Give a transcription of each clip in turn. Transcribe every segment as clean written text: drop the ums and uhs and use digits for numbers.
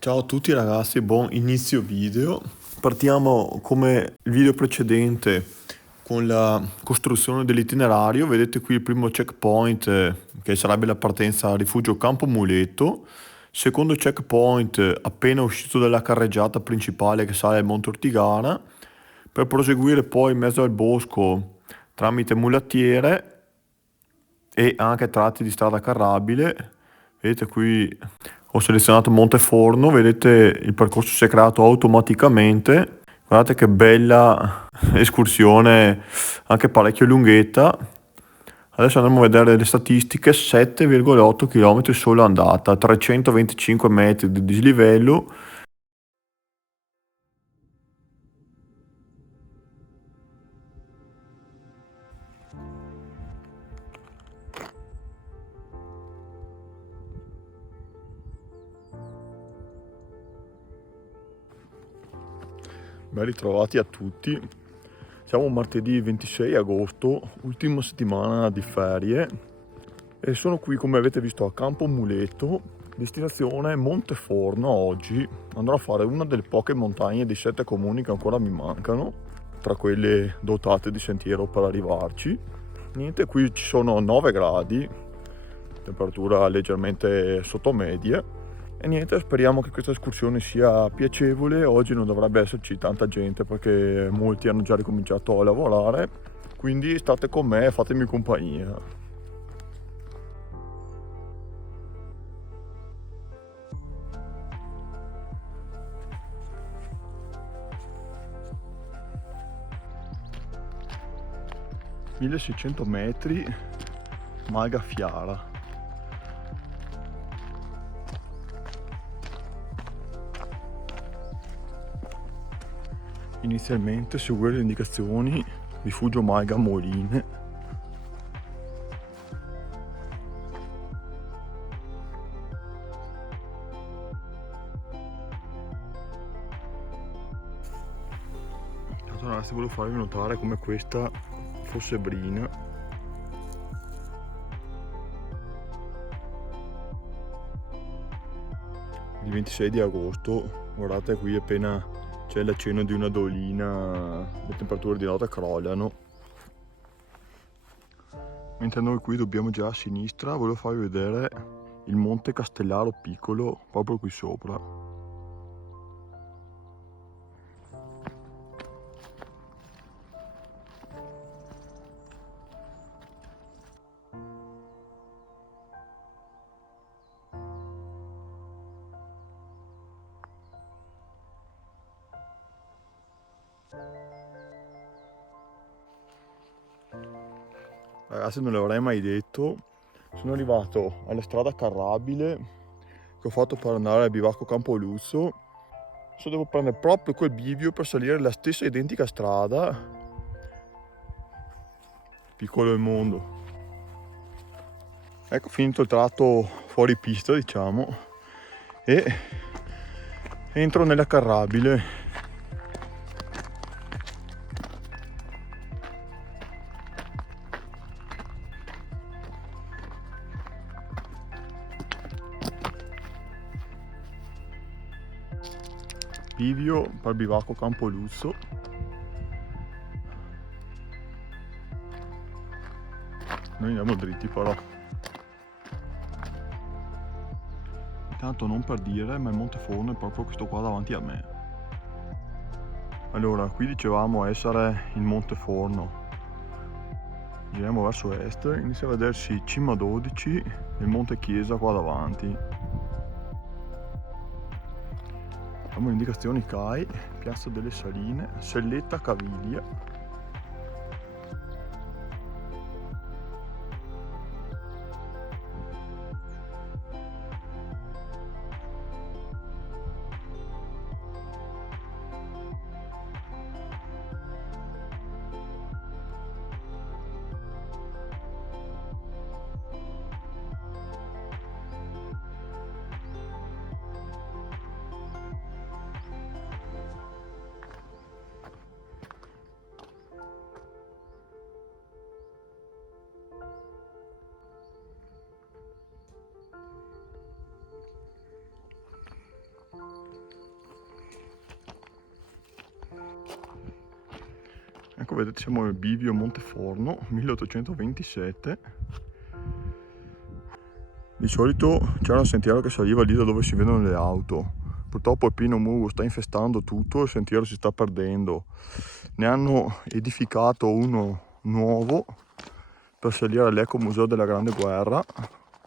Ciao a tutti ragazzi, buon inizio video. Partiamo come il video precedente con la costruzione dell'itinerario. Vedete qui il primo checkpoint che sarebbe la partenza a rifugio Campo Muletto. Secondo checkpoint appena uscito dalla carreggiata principale che sale al Monte Ortigara, per proseguire poi in mezzo al bosco tramite mulattiere e anche tratti di strada carrabile. Vedete qui ho selezionato Monteforno, vedete il percorso si è creato automaticamente. Guardate che bella escursione, anche parecchio lunghetta. Adesso andremo a vedere le statistiche: 7,8 km solo andata, 325 metri di dislivello. Ben ritrovati a tutti. Siamo martedì 26 agosto, ultima settimana di ferie, e sono qui, come avete visto, a Campo Muletto, destinazione Monteforno. Oggi andrò a fare una delle poche montagne dei 7 comuni che ancora mi mancano, tra quelle dotate di sentiero per arrivarci. Niente, qui ci sono 9 gradi, temperatura leggermente sotto media. E niente, speriamo che questa escursione sia piacevole. Oggi non dovrebbe esserci tanta gente perché molti hanno già ricominciato a lavorare, quindi state con me e fatemi compagnia. (1600 metri, Malga Fiara). Inizialmente seguire le indicazioni: rifugio Malga Moline. Tanto ragazzi, volevo farvi notare come questa fosse brina. Il 26 di agosto, guardate qui appena c'è l'accenno di una dolina, le temperature di notte crollano. Mentre noi qui dobbiamo già a sinistra, volevo farvi vedere il Monte Castellaro piccolo, proprio qui sopra. Ragazzi, non l'avrei mai detto, sono arrivato alla strada carrabile che ho fatto per andare al bivacco Campoluzzo. Adesso devo prendere proprio quel bivio per salire la stessa identica strada. Piccolo il mondo. Ecco, finito il tratto fuori pista, diciamo, e entro nella carrabile. Bivio per bivacco Campoluzzo. Noi andiamo dritti però. Intanto, non per dire, ma il Monteforno è proprio questo qua davanti a me. Allora, qui dicevamo essere il Monteforno. Giriamo verso est, inizia a vedersi Cima 12 e il Monte Chiesa qua davanti. Abbiamo le indicazioni CAI, Piazza delle Saline, Selletta Caviglia. Ecco, vedete, siamo nel bivio Monteforno, 1827. Di solito c'era un sentiero che saliva lì da dove si vedono le auto. Purtroppo il pino mugo sta infestando tutto, il sentiero si sta perdendo. Ne hanno edificato uno nuovo per salire all'Ecomuseo della Grande Guerra,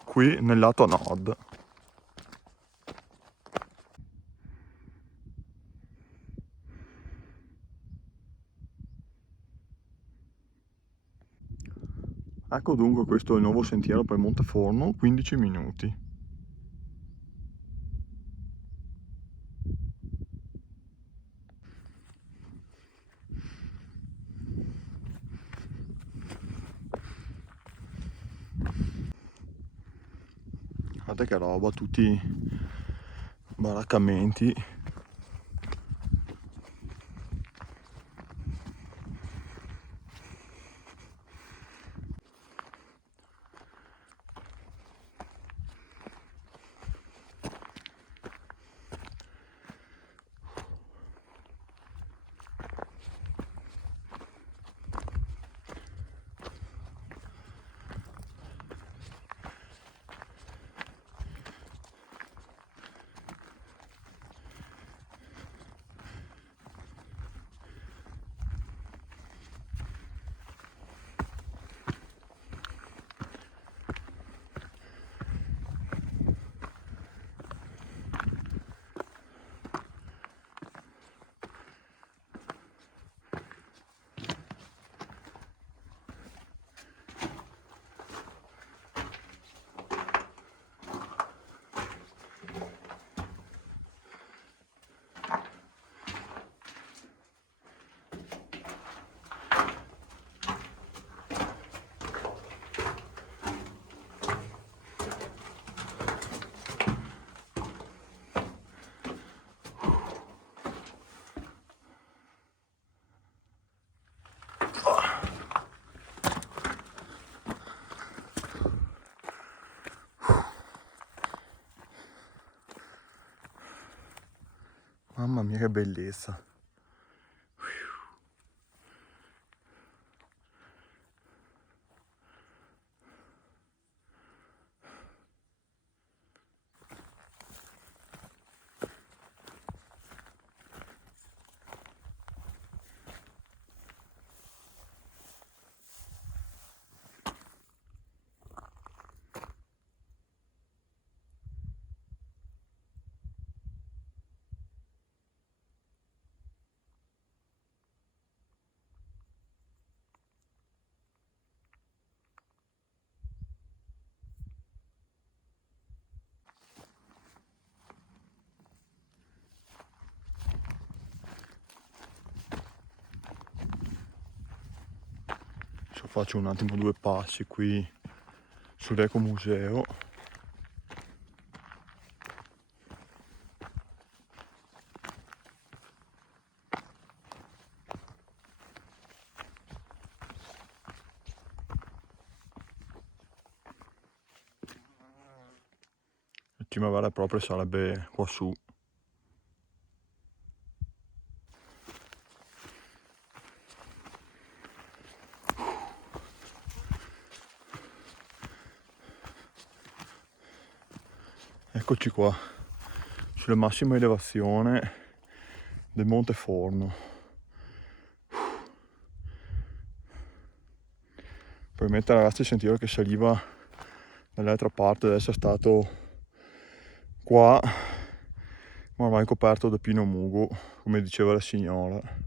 qui nel lato nord. Ecco dunque, questo è il nuovo sentiero per Monteforno, 15 minuti. Guardate che roba, tutti baraccamenti. Mamma mia che bellezza. Faccio un attimo due passi qui sull'Ecomuseo. La cima vera e propria sarebbe qua su. Eccoci qua, sulla massima elevazione del Monteforno. Probabilmente ragazzi il sentiero che saliva dall'altra parte deve essere stato qua, ma ormai coperto da pino mugo, come diceva la signora.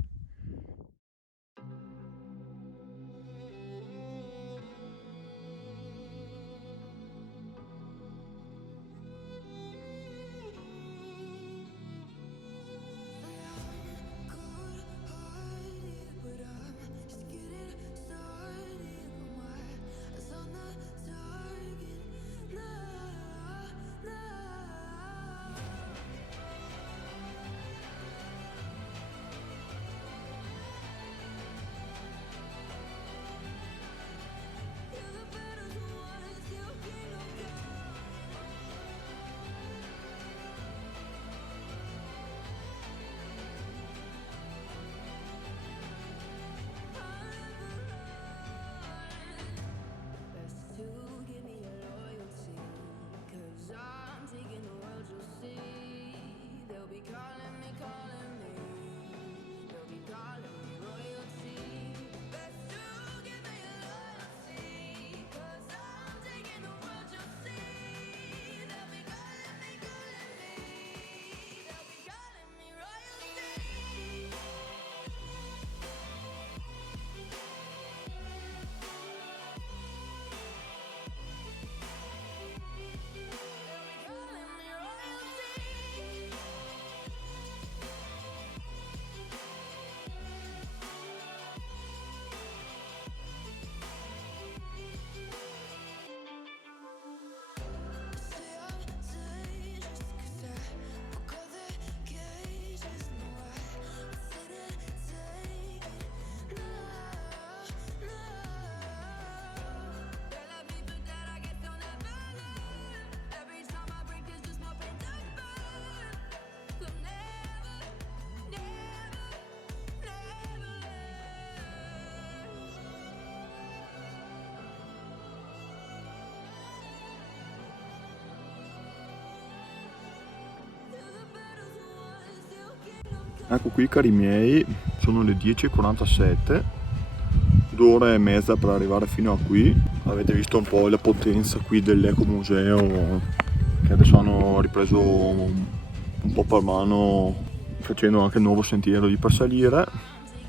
Ecco qui cari miei, sono le 10:47, 2 ore e mezza per arrivare fino a qui. Avete visto un po' la potenza qui dell'ecomuseo, che adesso hanno ripreso un po' per mano, facendo anche il nuovo sentiero lì per salire.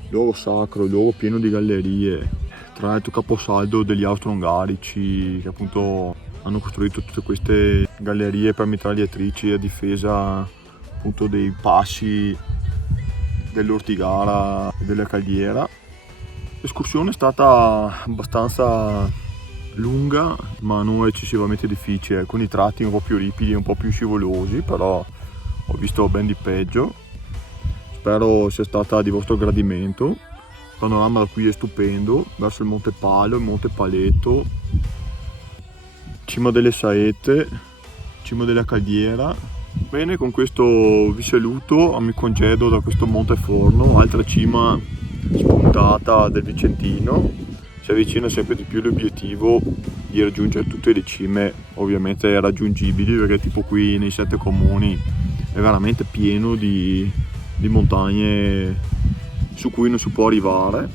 Luogo sacro, luogo pieno di gallerie, tra l'altro caposaldo degli austro-ungarici, che appunto hanno costruito tutte queste gallerie per mitragliatrici a difesa appunto dei passi dell'Ortigara e della Caldiera. L'escursione è stata abbastanza lunga ma non eccessivamente difficile, alcuni tratti un po' più ripidi, un po' più scivolosi, però ho visto ben di peggio. Spero sia stata di vostro gradimento. Il panorama da qui è stupendo, verso il Monte Palo, il Monte Paletto, cima delle Saette, cima della Caldiera. Bene, con questo vi saluto, mi congedo da questo Monteforno, altra cima spuntata del Vicentino. Si avvicina sempre di più l'obiettivo di raggiungere tutte le cime ovviamente raggiungibili, perché tipo qui nei 7 comuni è veramente pieno di montagne su cui non si può arrivare.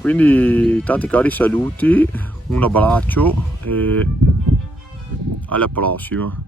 Quindi tanti cari saluti, un abbraccio e alla prossima.